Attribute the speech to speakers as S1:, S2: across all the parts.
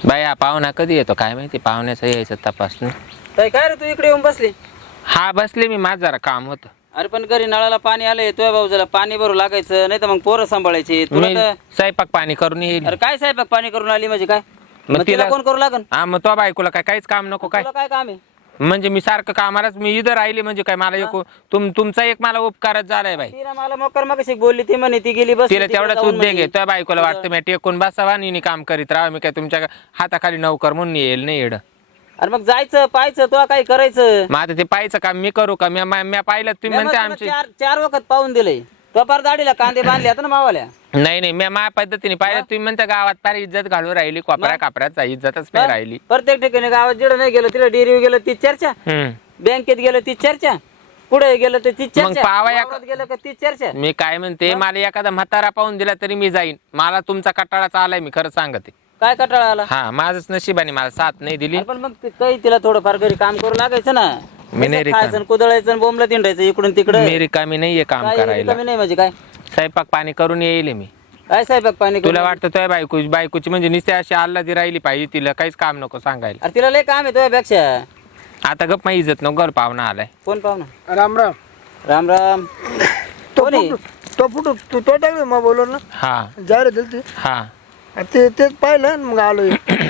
S1: बाई हा पाहुणा कधी येतो काय माहिती, पाहुण्याचं यायचं तपास नाही.
S2: काय रे तू इकडे येऊन बसली?
S1: हा बसले मी, माझं जरा काम होतं.
S2: अरे पण घरी नळाला पाणी आलंय, तुझ्या भाऊजाला पाणी भरू लागायचं, नाही तर मग पोरं सांभाळायची तुला
S1: मी
S2: तर.
S1: स्वयंपाक पाणी करून येईल.
S2: अरे काय स्वयंपाक पाणी करून आली म्हणजे काय?
S1: मग
S2: मग तिला
S1: तिला
S2: कोण करू लागन?
S1: हा मग तो बायकोला काय काहीच काम नको काय?
S2: तुला काय काम आहे?
S1: म्हणजे मी सारखं कामालाच मी इथं राहिले म्हणजे काय मला एक तुमचा एक मला उपकारच झालाय बाई.
S2: तिला मला मोकर मग बोलली ती म्हणे ती गेली बस.
S1: तिला तेवढाच उद्योग आहे. त्या बायकोला वाटतं मी टेकून बसावा आणि काम करीत राहा, मी काय तुमच्या हाताखाली नौकर म्हणून येईल नाही येड.
S2: अरे मग जायचं पाहायचं तुला काय करायचं?
S1: मग आता ते पाहायचं काम मी करू का? मी पाहिलं तुम्ही म्हणते आमची.
S2: चार वखत पाहून दिलंय तो पार दाढीला कांदे बांधले आता ना मावाल्या.
S1: नाही मी माझ्या पद्धतीने पाहिलं तुम्ही म्हणता गावात फार इज्जत घालून राहिली, कोपऱ्या कापऱ्याचा इज्जतच नाही राहिली.
S2: प्रत्येक ठिकाणी गावात जिडं नाही गेलं तिला डेअरी गेलं ती चर्चा, बँकेत गेलं ती चर्चा, पुढे गेलं तर ती चर्चा, वावरात गेलं का ती चर्चा.
S1: मी काय म्हणते, मला एखादा म्हातारा पाहून दिला तरी मी जाईन. मला तुमचा कटाळाच आलाय, मी खरं सांगते.
S2: काय कटाळा आला?
S1: हा माझंच नशिबाने मला साथ नाही दिली.
S2: पण मग काही तिला थोडंफार घरी काम करू लागायचं ना.
S1: मी नाही
S2: खायचं कुदळायचं बोंबला तिंडायचं इकडून तिकडे.
S1: मी रिकामी नाहीये काम करायला.
S2: नाही म्हणजे काय?
S1: स्वयंपाक पाणी करून येईल मी.
S2: काय स्वयंपाक पाणी?
S1: तुला वाटतं तुझ्या बायकोची म्हणजे नुसते अशी आल्लादी राहिली पाहिजे, तिला काहीच काम नको सांगायला.
S2: अरे तिला लय काम आहे तुझ्यापेक्षा.
S1: आता गप माझी इज्जत नको, घर पाहुणा आलाय.
S2: कोण पाहुणा?
S3: राम राम.
S2: राम राम.
S3: तो फुटू तो टाकलं मग बोललो ना.
S1: हा
S3: जाहिरात दिली
S1: हा
S3: तेच पाहिलं आणि मग आलोय.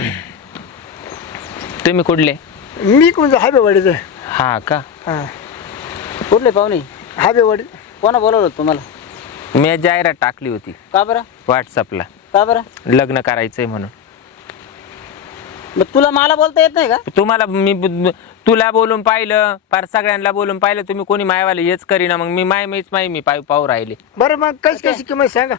S1: तुम्ही कुठले?
S3: मी कोणतं हायबेवाडीचं.
S1: हा का?
S3: हा
S2: कुठले पाहुणे?
S3: हायबेवाडी.
S2: कोणा बोलवलं तुम्हाला?
S1: मी जाहिरात टाकली होती
S2: का बरं?
S1: व्हॉट्सअपला,
S2: का बरं?
S1: लग्न करायचंय म्हणून.
S2: मग तुला मला बोलता येत नाही का?
S1: तुम्हाला मी तुला बोलून पाहिलं, फार सगळ्यांना बोलून पाहिलं, तुम्ही कोणी मायवाले हेच करीना. मग मी पाहू राहिले.
S3: बरं मग कशी किंमत सांगा.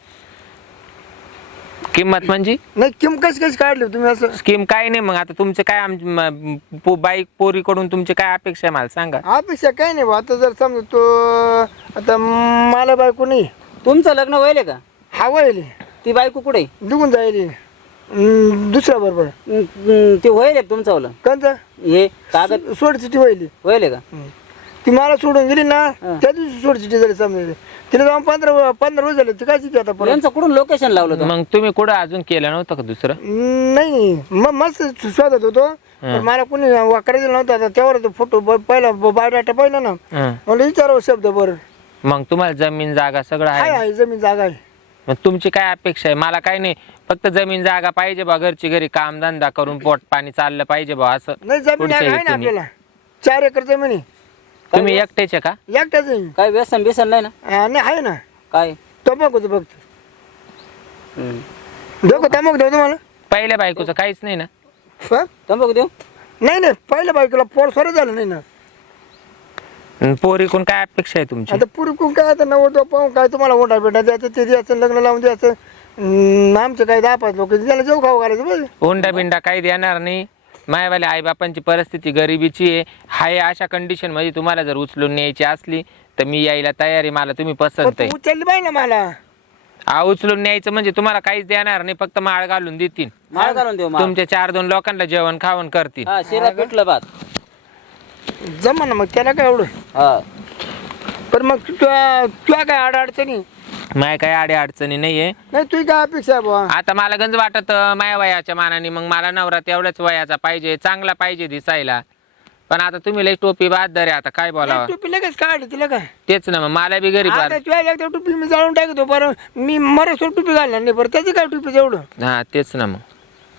S1: किंमत म्हणजे
S3: नाही किंमत कशी काढली तुम्ही असं?
S1: स्कीम काय नाही. मग आता तुमचे काय बाईक पोरीकडून तुमची काय अपेक्षा आहे मला सांगा.
S3: अपेक्षा काही नाही बा. आता जर समजा तो आता मला बायको नाही.
S2: तुमचं लग्न व्हायले का?
S3: हवा येईल
S2: ती बायको कुठे?
S3: निघून जाईल दुसऱ्या बरोबर.
S2: ते व्हायले तुमचं
S3: कोणतं
S2: हे कागद
S3: सोड सिटी व्हायली.
S2: व्हायले का?
S3: ती मला सोडून गेली ना त्या दिवशी सोड सिटी झाली समजा. तिला जाऊन 15 रोज झाले. ती काय शिकते आता परत?
S2: यांचं कुठून लोकेशन लावलं
S1: मग तुम्ही कुठं अजून केलं नव्हतं का दुसरं?
S3: नाही मग मस्त शोधत होतो पण मला कोणी करायचं नव्हतं. आता तेवढा तो फोटो पहिला बायोडाटा पाहिला ना, मला विचारावं शब्द बरं.
S1: मग तुम्हाला जमीन जागा सगळं आहे?
S3: आहे जमीन जागा आहे.
S1: मग तुमची काय अपेक्षा आहे? मला काय नाही, फक्त जमीन जागा पाहिजे बा, घरची घरी काम धंदा करून पोट पाणी चाललं पाहिजे बा असं.
S3: नाही जमीन आहे ना आपल्याला 4 एकर जमीन आहे.
S1: तुम्ही एकटेचे का?
S3: एकट्याच आहे.
S2: काय व्यसन बिसन नाही ना?
S3: नाही आहे ना.
S2: काय
S3: तंबाखूचं फक्त. देखो तंबाखू देऊ तुम्हाला.
S1: पहिल्या बायकोचं काहीच नाही ना?
S2: तंबाखू देऊ?
S3: नाही पहिल्या बायकोला पोर सोडा झालं नाही ना.
S1: पोरीकडून काय अपेक्षा आहे तुमची?
S3: आता पुरी कोण काय आता नव्वद पाहून काय तुम्हाला ओढा भेटा द्यायचं ते द्यायचं लग्न लावून द्यायचं. आमचं काय 10-5 लोक त्याला जेव खाऊ घालायचं बरं.
S1: हुंडा बिंडा काही देणार नाही. मायवाले आईबापांची परिस्थिती गरिबीची आहे. हाय अशा कंडिशन मध्ये तुम्हाला जर उचलून न्यायची असली तर मी यायला तयार आहे. मला तुम्ही पसंत आहे.
S3: उचलली पाहिजे ना मला.
S1: उचलून न्यायचं म्हणजे तुम्हाला काहीच देणार नाही, फक्त माळ घालून देतील.
S2: माळ घालून देऊ?
S1: तुमच्या 4-2 लोकांना जेवण खावण करतील.
S2: हा शिरा पिठलं भात
S3: जमा ना मग त्याला काय एवढं.
S2: हा
S3: पण मग तुला काय अडचणी?
S1: माय काही आडे अडचणी नाहीये.
S3: नाही तुझी काय अपेक्षा आहे बुवा?
S1: आता मला गंज वाटत माया वयाच्या मानाने मग मला नवरा तेवढ्याच वयाचा पाहिजे, चांगला पाहिजे दिसायला. पण आता तुम्ही लई टोपी बहादर आहे, आता काय बोलावं.
S3: टोपी लगेच काढली तिला काय?
S1: तेच ना, मग मला बी गरीब.
S3: तुला एकदा टोपी मी जाळून टाकतो बरं. मी मरसोड टोपी घालणार नाही बरं. त्याची काय टोपी एवढं?
S1: हा तेच ना. मग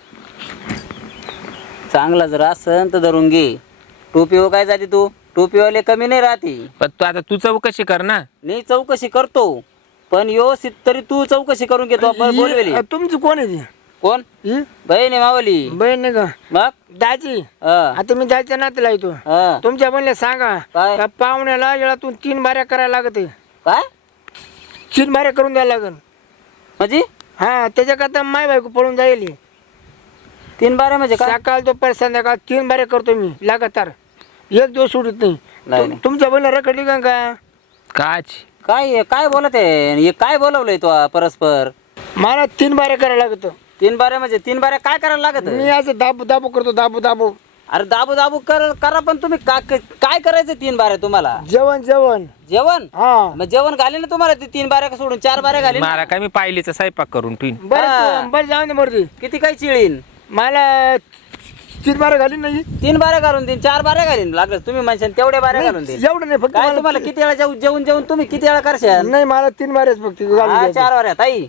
S2: चांगला जर असन तर धरून घे. टोपी काय जाते तू? टोपीवाले कमी नाही राहते.
S1: पण तू आता तू चौकशी कर ना.
S2: नाही चौकशी करतो पण व्यवस्थित तरी तू चौकशी करून घेतो. बोलवेली
S3: तुमचं कोण आहे ती?
S2: कोण?
S3: ही?
S2: बहीण आहे मावली.
S3: बहीण नाही का?
S2: मग
S3: दाजी.
S2: हा
S3: आता मी दाजीच्या नातीला येतो.
S2: हा.
S3: तुमच्या बहिणीला सांगा
S2: काय?
S3: का पाहुण्याला येळातून 3 बाऱ्या करायला लागत.
S2: काय
S3: 3 बाऱ्या करून द्यायला लागल.
S2: म्हणजे?
S3: हा त्याच्याकरता माय बायको पळून जाईल.
S2: 3 बाऱ्या म्हणजे काय?
S3: सकाळ दुपार संध्याकाळ 3 बाऱ्या करतो मी लगातार. एक दिवस सोडित नाही.
S2: नाही.
S3: तुमच्या बहिणीला रखडली का?
S1: काच
S2: काय काय बोलत आहे? हे काय बोलवलंय तो परस्पर?
S3: मला 3 बाऱ्या करायला लागत.
S2: 3 बाऱ्या म्हणजे 3 बाऱ्या काय करायला लागत?
S3: मी असं दाबू दाबू करतो दाबू दाबू.
S2: अरे दाबू दाबू करा पण तुम्ही काय करायचं 3 बाऱ्या तुम्हाला?
S3: जेवण जेवण
S2: जेवण?
S3: हा
S2: मग जेवण घाले ना तुम्हाला ते 3 बाऱ्या सोडून 4 बाऱ्या घाले ना?
S1: मला काय मी पाहिलीचा स्वयंपाक करून ठेवीन.
S3: बरं बरं जाऊन दे मर्दी.
S2: किती काय चिळीन?
S3: मला 3 बारा घाली नाही
S2: 3 बाऱ्या घालून देईन, 4 बाऱ्या घालीन लागलं तुम्ही म्हणशाल तेवढ्या बाऱ्या घालून देईन.
S3: एवढं नाही फक्त
S2: काय तुम्हाला किती वेळा जेवून जेवून तुम्ही किती वेळा करशाल?
S3: नाही मला 3 बाऱ्याच फक्त घालून
S2: हा,
S3: द्यायचे.
S2: 4 वाऱ्या ताई.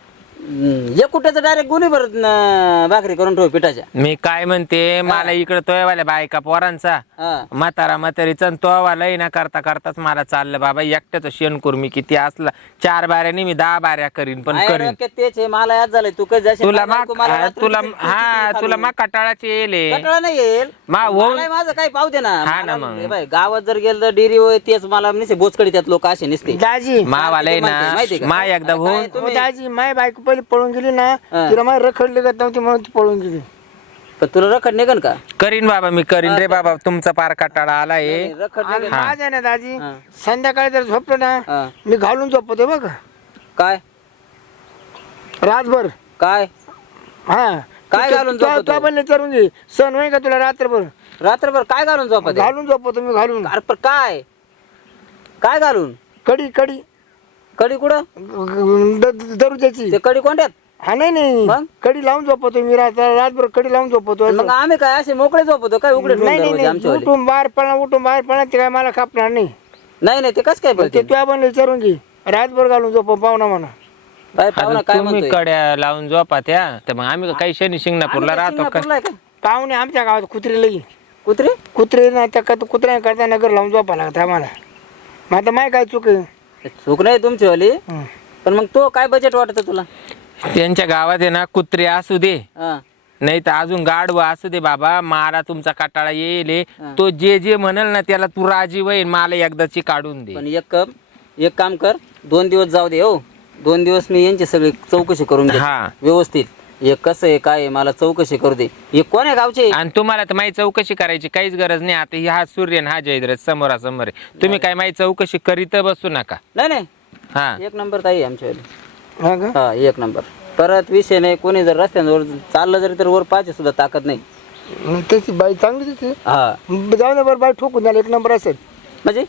S2: एक कुठ्याचं डायरेक्ट गुन्हे भरत भाकरी करून ठेव पिठाच्या.
S1: मी काय म्हणते मला इकडे तोयवाल्या बायका पोरांचा
S2: हा.
S1: म्हातारा म्हातारीचा तोवालाही ना करता करताच मला चाललं बाबा एकट्याचं शेण कुर्मी किती असला 4 बाऱ्यानी मी 10 बाऱ्या करीन पण
S2: आहे
S1: करीन.
S2: डोक्यात तेच आहे, मला याद झालंय तू कधी जाशील
S1: तुला
S2: मला
S1: मा
S2: तुम्हाला रात्री
S1: तुला
S2: किती-
S1: हा
S2: किती
S1: तुला
S2: खाली.
S1: मा कटाळाची येले
S2: कंटाळा नाही येईल
S1: मा होऊन
S2: मलाही माझं काही पाहू दे ना.
S1: हा ना
S2: मला-
S1: मग.
S2: हे बाय, गावात जर गेलं तर डेअरी होय तेच मला निसे बोचकडी त्यात लोक असे निसते.
S3: दाजी
S1: मावालाय ना
S2: माहिती का?
S1: मा एकदा
S2: आता काय
S1: होऊन
S2: तुम्ही-
S3: दाजी माय बायको पहिली पळून गेली ना
S2: हा.
S3: तिला माय रखडली गत नव्हती म्हणून ती पळून गेली.
S2: पण तुला रखड निघन का?
S1: करीन बाबा मी करीन रे बाबा तुमचा पार कटाळा आलाय
S2: नाही, रखड
S3: आणि
S2: निघन.
S3: माझं आहे ना दाजी
S2: हा.
S3: संध्याकाळी जर झोपलो ना
S2: हा.
S3: मी घालून झोपतो बघ
S2: काय
S3: रातभर.
S2: काय
S3: हा
S2: काय घालून झोपतो?
S3: तो पण विचारून घे सण होईल का तुला रात्रभर
S2: रात्रभर काय घालून झोपत आहे?
S3: घालून झोपतो मी घालून
S2: अरे पण काय काय घालून?
S3: कडी कडी
S2: कडी कुठं?
S3: दरुजाची
S2: ते कडी कोणत्यात?
S3: हा नाही नाही
S2: मग?
S3: कडी लावून झोपतो मी रातभर कडी लावून झोपतो असं.
S2: मग आम्ही काय असे मोकळे झोपतो काय उघडे ठेवून
S3: नाही
S2: दरवाजे
S3: नाही
S2: आमच्यावाले?
S3: उठून बाहेर पडणार ते काय मला कापणार नाही.
S2: नाही नाही ते कसं काय
S3: ते
S2: बोलते?
S3: तुझ्या पण विचारून घे रातभर घालून झोप पाहुणा म्हणा.
S2: काय पाहुणा काय
S1: तुम्ही
S2: म्हणतोय?
S1: कड्या लावून झोपा त्या तर मग आम्ही काही शनी शिंगणापूरला
S2: आम्ही
S1: राहतो का
S2: सिंगापूरला आहे का?
S3: पाहुणे आमच्या गावात कुत्रे लई
S2: कुत्री
S3: कुत्रे ना त्या कुत्र्या करता नगर लावून झोपा लागत आम्हाला. मग आता माय काय चूक आहे.
S2: चूक नाही तुमचीवाली,
S3: हं.
S2: पण मग तो काय बजेट वाटत तुला?
S1: त्यांच्या गावात आहे ना कुत्रे असू दे
S2: हा.
S1: नाही तर अजून गाडवा असू दे बाबा मला तुमचा कटाळा येईल तो जे जे म्हणेल ना त्याला तू राजी होईल मला एकदाची काढून दे.
S2: पण एक काम कर, 2 दिवस जाऊ दे. हो 2 दिवस मी यांची सगळी चौकशी करून घे
S1: हा
S2: व्यवस्थित. हे कसं आहे काय आहे मला चौकशी करू दे. हे कोण आहे गावचे?
S1: आणि तुम्हाला तर माझी चौकशी करायची काहीच गरज नाही. आता हा सूर्य आणि हा जयद्रथ समोरासमोर आहे. तुम्ही काय माझी चौकशी करीत बसू नका.
S2: नाही नाही
S1: हा
S2: 1 नंबर ताई आहे आमच्यावाली.
S3: हा का?
S2: हा 1 नंबर. परत विषय नाही, कोणी जर रस्त्यांवर चाललं जरी तर वर पाहायची सुद्धा ताकद नाही.
S3: मग त्याची बाई चांगली दिसते.
S2: हा
S3: जाऊ दे बरं बाई ठोकून द्याल 1 नंबर असेल.
S2: म्हणजे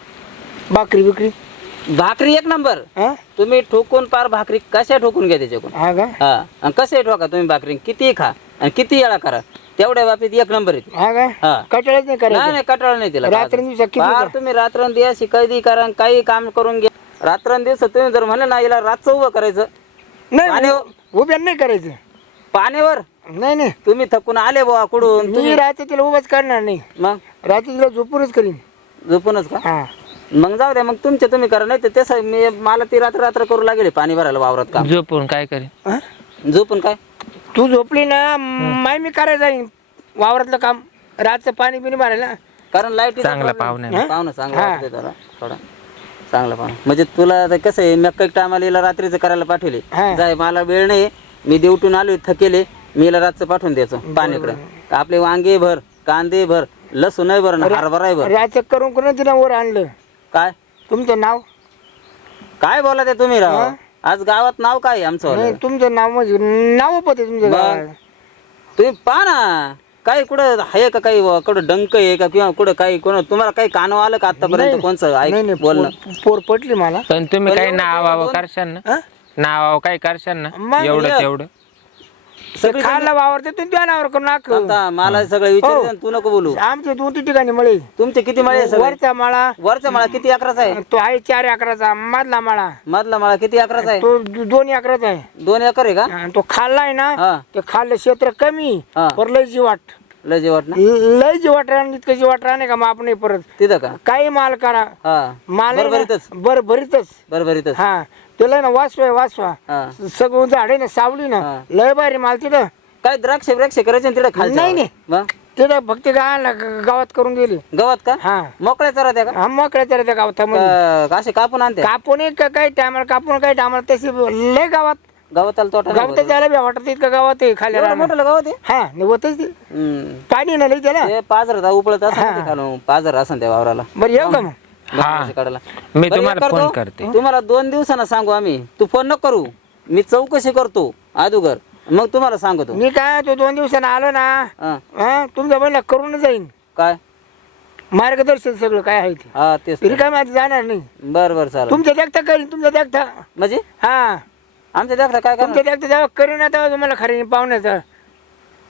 S3: भाकरी बिकरी
S2: भाकरी 1 नंबर.
S3: हा
S2: तुम्ही ठोकून पार भाकरी कशा ठोकून घ्या त्याच्याकडून.
S3: हा का
S2: हा आणि कसे ठोका तुम्ही भाकरी किती खा आणि किती वेळा करा तेवढ्या बाबतीत 1 नंबर येते.
S3: हा का
S2: हा.
S3: कटाळच नाही
S2: नाही
S3: करायचं.
S2: नाही कटाळा नाही तिला.
S3: रात्रंदिवसा किती
S2: फार तुम्ही रात्रंदिवस कैदी करा आणि काही काम करून घ्या. रात्रंदिवस तुम्ही जर म्हणले ना हिला रातचं उभं करायचं
S3: नाही
S2: पाण्यावर-
S3: उभ्या नाही करायचं.
S2: पाण्यावर
S3: नाही नाही
S2: तुम्ही थकून आले बुवा कुठून
S3: मी
S2: तुम्ही
S3: रात्री तिला उभाच करणार नाही.
S2: मग
S3: रात्री तिला झोपूनच करीन.
S2: झोपूनच का?
S3: हा
S2: मग जाऊ द्या, मग तुमचे तुम्ही करा. नाही तर तसं मी मला ती रात्र करू लागेल पाणी भरायला वावरात काम.
S1: झोपून काय करेन.
S3: हा?
S2: झोपून काय?
S3: तू झोपली ना माय मी करायला जाईन वावरातलं काम रातचं पाणी बिणी भरायला.
S2: कारण लाईट
S1: चांगला पाहुणा आहे.
S2: पाहुणा चांगला वाटतंय जरा थोडा चांगला पाहुणा. म्हणजे तुला आता कसं आहे मी काही टायमाला हिला रात्रीचं करायला पाठवले.
S3: हा.
S2: जाय मला वेळ नाही, मी देवटून आलो थकेले, मी हिला रातचं पाठवून द्यायचो पाण्याकडे. आपले वांगे भर, कांदे भर, लसूण आहे भर, हरभरा भर.
S3: रातचं करून करून तिला वर आणलं.
S2: काय
S3: तुमचं नाव
S2: काय बोला ते तुम्ही राव? आज गावात नाव काय आहे आमचं?
S3: नाही तुमचं नाव म्हणजे नाव पते तुमचं गावात.
S2: तुम्ही पहा ना काही कुठं आहे का काही कुठं डंक आहे का किंवा कुठं काही कोण तुम्हाला काही कानव आलं का आतापर्यंत कोणचं
S3: नाही
S2: ऐक
S3: नाही
S2: बोलणं?
S3: पोर पटली मला.
S1: पण तुम्ही
S2: पण
S1: काही
S2: एवढं
S1: नावावं
S2: दोन-
S1: करशाल ना
S3: हा?
S1: नावावं काय करशाल ना
S3: मग
S1: एवढं
S2: एक.
S1: तेवढं
S3: ते खायला वावरते तुम्ही त्या नावावर करून नाक.
S2: आता मला सगळं विचार तू नको बोलू.
S3: आमचे 2-3 ठिकाणी मळे.
S2: तुमचे किती मळे आहे सगळे?
S3: वरचा माळा
S2: वरचा माळा किती अकराचा आहे?
S3: तो आहे 4 एकराचा. मधला माळा
S2: मधला माळा किती अकराचा आहे?
S3: तो 2 एकराचा आहे.
S2: 2 एकर आहे का?
S3: आणि तो खाल्लाय ना
S2: हा
S3: ते खाल्लं क्षेत्र कमी
S2: हा.
S3: पर लय जीवाट
S2: लय जेवट ना
S3: लय जीवाट राहणार इतकं जीवाट राहणे का माप नाही परत.
S2: तिथं का?
S3: काही माल करा
S2: हा
S3: माल
S2: बरोबरीतच
S3: भरीतच.
S2: बरोबरीतच.
S3: हा त्याला ना वाचवा
S2: हा
S3: सगळं झाडे ना सावली ना
S2: हा.
S3: लय भारी माल तिथं.
S2: काय द्राक्ष ब्रक्ष करायचे ना तिथं खाली?
S3: नाही, नाही.
S2: मग
S3: तिथं फक्त गावात करून गेली.
S2: गवत का?
S3: हा
S2: मोकळ्या चरा त्या का?
S3: हा मोकळ्या तर त्या गावात
S2: असे कापून आणते
S3: कापून काही टायमाला कापून काही टायमाला तशी लय गावात
S2: गवताला तोटा नाही
S3: गावात त्याला बी वाटत इतकं गावात आहे खाली
S2: एवढं
S3: राहणं.
S2: मोठं गवत आहे?
S3: हा नाही होतच ते
S2: हम्म.
S3: पाणी ना लई त्याला.
S2: ते पाजर उपळत असं खालून पाजर असं त्या वावराला
S3: बरं येऊ का मग.
S1: हा
S2: काढायला.
S1: मी
S2: बरं,
S1: तुम्हाला
S2: एक
S1: फोन
S2: करतो.
S1: करते.
S2: तुम्हाला 2 दिवसांना सांगू आम्ही. तू फोन नको करू, मी चौकशी करतो अगोदर मग तुम्हाला सांगतो.
S3: मी काय तो 2 दिवसानं आलो ना
S2: हा.
S3: हा तुमच्या बहिणीला करून जाईन
S2: काय?
S3: मार्गदर्शन सगळं काय आहे ते.
S2: हा तेच
S3: तरी काय माझं जाणार नाही.
S2: बर बर चालेल.
S3: तुमच्या देखता करीन तुमच्या देखता.
S2: म्हणजे
S3: हा
S2: आमच्या देखता काय करणार?
S3: तुमच्या देखता जेव्हा करीन ना तेव्हा तुम्हाला खरी पाहुण्याचा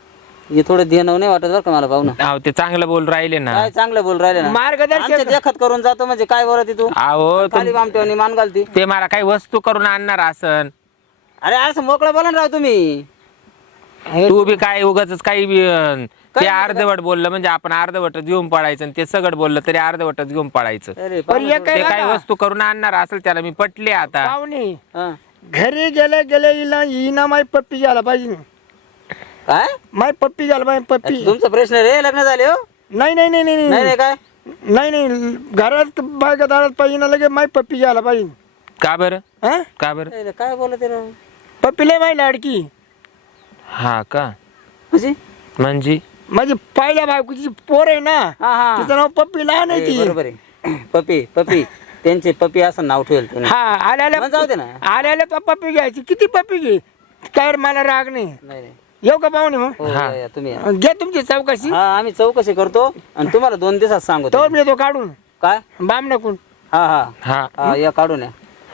S2: हे थोडं ध्यान नाही वाटत बरं का मला पाहुणं.
S1: अहो ते चांगलं बोल राहिले ना.
S2: काय चांगलं बोल राहिले ना.
S3: मार्गदर्शन
S2: आमच्या देखत करून जातो म्हणजे काय बोलत तू.
S1: अहो
S2: खाली बामट्याने मान घालती.
S1: ते मला काही वस्तू करून आणणार असन.
S2: अरे असं मोकळं बोला ना राव तुम्ही.
S1: तू बी काय उगाच काही बी ते अर्धवट बोललं म्हणजे आपण अर्धवटच घेऊन पडायचं आणि ते सगळं बोललं तरी अर्धवटच घेऊन पडायचं.
S2: अरे
S3: पण एक
S1: ते
S3: काय
S1: काही वस्तू करून आणणार असेल त्याला मी पटले आता.
S3: पाहुणे
S2: हा.
S3: घरी गेले गेले हिना माई पप्पी घ्यायला पाहिजे.
S2: काय
S3: माई पप्पी घ्यायला पाहिजे पप्पी.
S2: तुमचा प्रश्न रे लग्न झाले हो.
S3: नाही नाही नाही नाही
S2: नाही नाही काय
S3: नाही नाही घरात बायका दारात पाहिजे ना लगे माई पप्पी घ्यायला पाहिजे.
S1: का बरं
S3: हा
S1: का बरं.
S2: अरे, काय बोलत आहे राव.
S3: पप्पी लय माई लाडकी.
S1: हा का
S2: म्हणजे
S1: म्हणजे
S3: माझी पहिल्या बायकोची पोर आहे ना
S2: हा हा
S3: तिचं नाव पप्पी लहान आहे ती.
S2: बरोबर आहे. पपी पपी त्यांचे पपी असं नाव ठेवेल त्याने.
S3: हा आल्याला
S2: मग जाऊ दे ना.
S3: आल्याला पप्पी घ्यायची किती पप्पी घे काय रे, मला राग नाही.
S2: नाही नाही
S3: येऊ का पाहुणे मग
S2: हो,
S1: हा.
S2: या, तुम्ही या.
S3: घ्या तुमची चौकशी.
S2: हा आम्ही चौकशी करतो आणि तुम्हाला 2 दिवसात सांगतो.
S3: तो मी येतो काढून
S2: काय
S3: बाम नकून.
S2: हा हा
S1: हा
S2: हा या काढून या.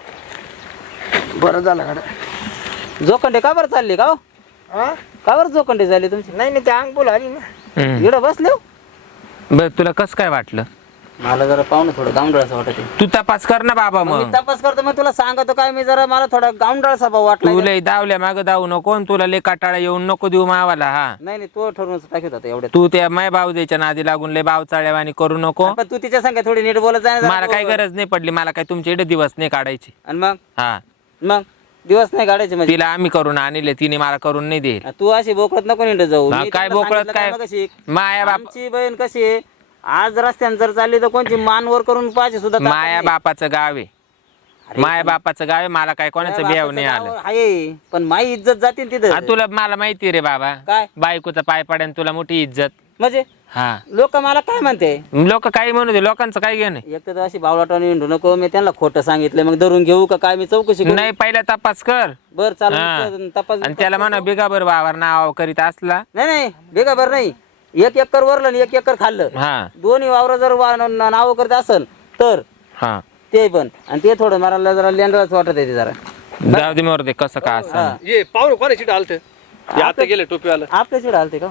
S3: बरं झालं काढ.
S2: जोखंडे का बरं चालली का हो?
S3: हा
S2: का बरं जोखंडे झाली तुमची.
S3: नाही नाही ते अंग बोल आली ना.
S1: हम्म.
S2: इकडं बसले हो?
S1: बरं तुला कसं काय वाटलं.
S2: मला जरा पाहुणं थोडं गावंडाळाचं वाटत आहे.
S1: तू तपास कर ना बाबा.
S2: मी
S1: मग
S2: तपास करतो मग तुला सांगतो काय मी जरा मला थोडा गावंडाळाचा भाव वाटला.
S1: तू लय दावल्या माग धावू नको आणि तुला लय काटाळा येऊन नको देऊ मावाला. हा
S2: नाही नाही तो ठरवून टाकत होता एवढ्यात.
S1: तू त्या माय बावदेच्या नादी लागून लय बाव चाळ्यावानी करू नको.
S2: पण तू तिच्या संग थोडी नीट बोलत जाय ना जरा.
S1: मला काही गरज नाही पडली. मला काही तुमच्या इकडे दिवस नाही काढायची.
S2: आणि मग
S1: हा
S2: दिवस नाही काढायचे म्हणजे
S1: तिला आम्ही करून आणले तिने मला करून नाही दे.
S2: तू अशी बोकळत नको नीट जाऊ.
S1: हा,
S2: मी
S1: काय
S2: तुला
S1: बोकळत
S2: सांगितलं
S1: काय?
S2: मगाशी.
S1: माया बाप
S2: आमची बहीण कशी आहे आज रस्त्याने जर चालली तर कोणची मान वर करून पाहिजे सुद्धा ताकद
S1: माया
S2: नाही.
S1: बापाचं गाव आहे. माया बापाचं गाव आहे. मला काय कोणाचं
S2: माझ्या
S1: बियाव नाही
S2: बापाचं
S1: आलं.
S2: नाव आहे पण माई इज्जत जाते ना
S1: हा,
S2: तिथं.
S1: तुला मला माहिती रे बाबा.
S2: काय
S1: बायकोचा पाय पड्यान तुला मोठी इज्जत.
S2: म्हणजे
S1: हा
S2: लोक मला काय म्हणते
S1: लोक काही म्हणू दे. लोकांचं काही घेणं
S2: एक तर अशी बावलाटवानी हिंडू नको. मी त्यांना खोटं सांगितलं मग धरून घेऊ का काय मी चौकशी करू.
S1: नाही. पहिला तपास कर.
S2: बर
S1: हा.
S2: चालू तपास.
S1: आणि त्याला म्हणा बिगाबर वावर नाव करीत असला.
S2: नाही नाही बेगा बरं नाही. 1 एकर वरलं आणि 1 एकर खाल्लं.
S1: हा
S2: दोन्ही वावर जर नाव करत असेल तर
S1: हा
S2: ते पण आणि ते थोडं मला जरा लेंडळच वाटत आहे ते जरा.
S1: जाऊ दे मोर दे कसं का असं.
S2: हा.
S4: ये पाहुणे कोणाची आलत आता गेले टोपीवाला.
S2: आपल्या चिड आलते का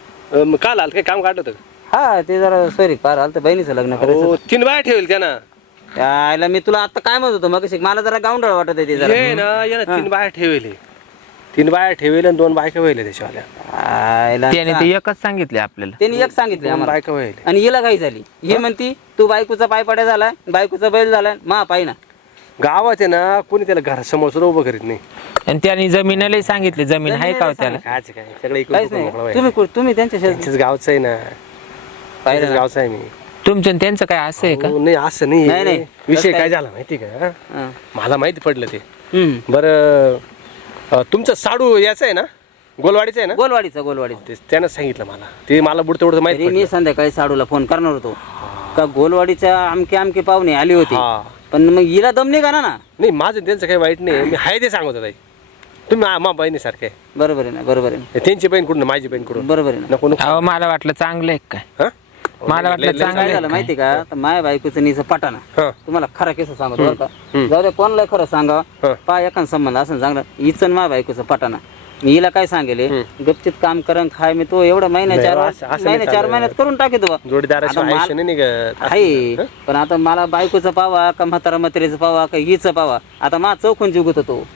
S4: काल आलं काय काम काढलं होतं.
S2: हा ते जरा सोयरी पार आलतं बहिणीचं लग्न करायचं.
S4: हो 3 बाया ठेवेल त्यांना.
S2: त्याला मी तुला आता काय म्हणत होतो मग मला जरा गावंडाळ वाटत आहे ते जरा.
S4: ये ना याला 3 बाया ठेवेल. 3 बाया ठेवेल आणि 2 बायका व्हायला त्याच्यावाल्या.
S2: आयला
S1: त्याने ते एकच सांगितले आपल्याला.
S2: त्यांनी एक सांगितले
S4: 2
S2: आम्हाला
S4: बायका व्हायला.
S2: आणि हिला काही झाली. ही म्हणती तू बायकोचा पाय पड्या झालाय बायकोचा बैल झालाय मा पाय ना.
S4: गावात आहे ना कोणी त्याला घरासमोर सुद्धा उभं करीत नाही.
S1: आणि त्याने जमीनलाही सांगितले. जमीन आहे का हो त्याला.
S4: कायच काय सगळं
S2: काहीच
S4: इकडून मोकळं
S2: नाही.
S4: व्हायला.
S2: तुम्ही त्यांच्या शेजारी
S4: त्यांच्याच गावचं आहे ना.
S2: पाहिलं
S4: त्यांच्याच
S2: ना?
S4: गावचं आहे मी.
S1: तुमचं आणि त्यांचं काय असं आहे का.
S4: हो, नाही असं नाही
S2: नाही, नाही.
S4: विषय
S2: कसं
S4: काय झाला माहिती का.
S2: हा.
S4: मला माहिती पडलं ते.
S2: हम्म.
S4: बरं तुमचं साडू याचं आहे ना गोलवाडीचं आहे ना.
S2: गोलवाडीचा
S4: त्यानं सांगितलं मला. ते मला बुडतं बुडतं माहिती
S2: तरी मी संध्याकाळी साडूला फोन करणार होतो का गोलवाडीच्या आमके पाहुणे आली होती
S4: हा.
S2: पण मग हिला दम नाही का ना.
S4: नाही माझं त्यांचं काही वाईट नाही. मी हाय ते सांगत होता. तुम्ही मा बहिणीसारखे.
S2: बरोबर आहे ना बरोबर आहे
S4: त्यांची बहीण कुठून माझी बहीण कुठून.
S2: बरोबर आहे ना.
S4: नको नको.
S1: अहो मला वाटलं चांगलं आहे काय.
S4: हा?
S1: मला वाटलं चांगलं
S2: काय
S1: आहे
S2: झालं
S1: काय.
S2: माहिती का तर माया बायकोचं नीचं पटाना.
S4: हा.
S2: तुम्हाला खरा केस सांगतो बरं का जाऊ दे कोणाला खरं सांगा
S4: हा.
S2: पा एखादा संबंध असं चांगलं हिचं माया बायकोचं पटाना. मी हिला काय सांगेल गपचित काम करन खाय मी तो एवढं महिन्या
S4: नाही,
S2: 4
S4: असं नाही
S2: 4
S4: चालत.
S2: महिन्यात करून टाकेतो
S4: जोडीदाराशिवाय
S2: आता
S4: आयुष्य नाही निघत.
S2: आहे पण आता मला बायकोचं पावा का म्हातारा म्हातारीचं पावा का हिचं पावा आता मा चौकून जीव गुत होतो.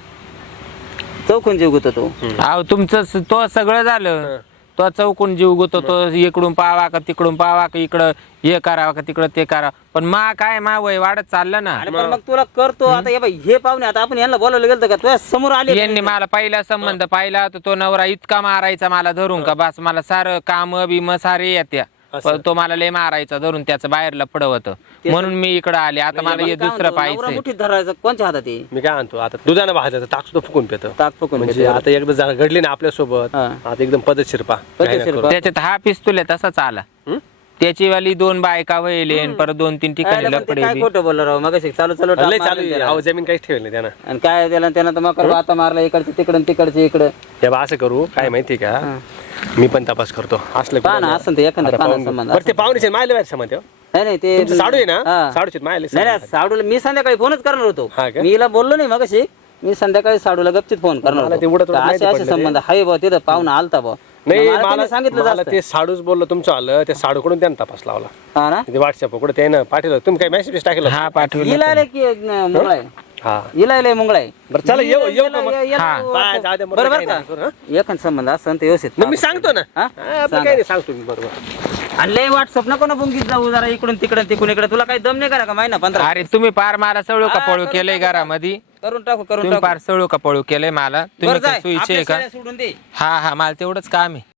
S1: अहो तुमचं तो सगळं झालं. तो चौकून जीव गुतो. तो इकडून पावा का तिकडून पावा का इकडं हे करावा का तिकडं ते करावं. पण मा काय मा वय वाढत चाललं ना.
S2: आणि पण मग तुला करतो आता हे बाई हे पाहुणे आता आपण यांना बोलावलं गेलं का तुझ्या समोर आले
S1: यांनी मला पहिला संबंध पाहिला तर तो नवरा इतका मारायचा मला धरून का बस मला सारं काम बिम सारे येत्या. पण तो मला लय मारायचा धरून त्याचं बाहेरला पडवत म्हणून मी इकडं आले. आता मला हे दुसरं पाहिजे.
S2: मुठीत धरायचं कोणच्या हातात आहे
S4: मी काय म्हणतो आता दुधानं भाजायचं ताक सुद्धा फुकून पेतो.
S2: ताक फुकून
S4: म्हणजे आता एकदा जरा घडली ना आपल्यासोबत.
S2: हा.
S4: आता एकदम पद्धतशीर
S2: पद्धतशीर पा.
S1: त्याच्यात हा पिस्तूल आहे तसाच आला. त्याची वाली 2 बायका वहिले परत 2-3 ठिकाणी लपडे
S2: काय
S1: बी.
S2: खोटं बोललं राव मग चालू चालू टाप
S4: लय
S2: मारलं
S4: चालू
S2: त्याला.
S4: अहो जमीन काहीच ठेवली नाही त्यानं.
S2: आणि काय त्याला त्यानं तर मग आता मारला इकडचं तिकडं तिकडचे इकडं.
S4: हे बा असं करू काय माहिती का मी पण तपास करतो असलं
S2: पहा ना असं ते एखादा पाना संबंध
S4: बरं ते पाहुणेचे मायले बाहेर समज
S2: नाही नाही ते
S4: साडू आहे ना
S2: हा.
S4: साडूचे मायले
S2: नाही नाही साडूला मी संध्याकाळी फोनच करणार होतो.
S4: हा का?
S2: मी हिला बोललो नाही मग मी संध्याकाळी साडूला गपचित फोन करणार
S4: मला ते
S2: होतो
S4: उडत उडत
S2: का
S4: माहिती
S2: असे असे
S4: पडलं ते.
S2: संबंध हाय बा तिथं पाहुणा आलता बा
S4: नाही
S2: मला
S4: मला
S2: त्यांनी सांगितलं
S4: मला
S2: जास्त.
S4: ते साडूच बोललो तुमचं आलं त्या साडूकडून त्यानं तपास लावला
S2: हा ना
S4: ते व्हॉट्सअप कडे त्यानं पाठवलं तुम्ही काही मेसेज टाकलं
S1: हा पाठवलं
S2: इलायला की मुंगळा आहे
S4: हा
S2: इलायला मुंगळा आहे
S4: बरं चला येऊ का मग?
S1: हा.
S4: बाय, जाऊ दे,
S2: बरोबर
S4: काही
S2: का
S4: नाही करू, हं?
S2: एखाद संबंध असं ते व्यवस्थित
S4: मग मी सांगतो ना
S2: हा?
S4: हा, आपलं काही नाही सांगतो मी बरोबर
S2: आणि लय व्हॉट्सअप नको ना बुंगीत जाऊ जरा इकडून तिकडे तिकडून इकडे तुला काही दम नाही करा का महिना 15
S1: अरे तुम्ही पार मला सळू का
S2: हा,
S1: पळू
S2: करून
S1: केलंय
S2: टाकू.
S1: घरामध्ये
S2: करून टाकू करून
S1: तुम्ही
S2: टाकू
S1: पार सळू का पळू केलंय मला तुम्ही
S2: बरं
S1: काय
S2: जाय
S1: सोयीचे
S2: आपल्या
S1: आहे का
S2: शेळ्या सोडून दे
S1: हा हा मला तेवढंच काम आहे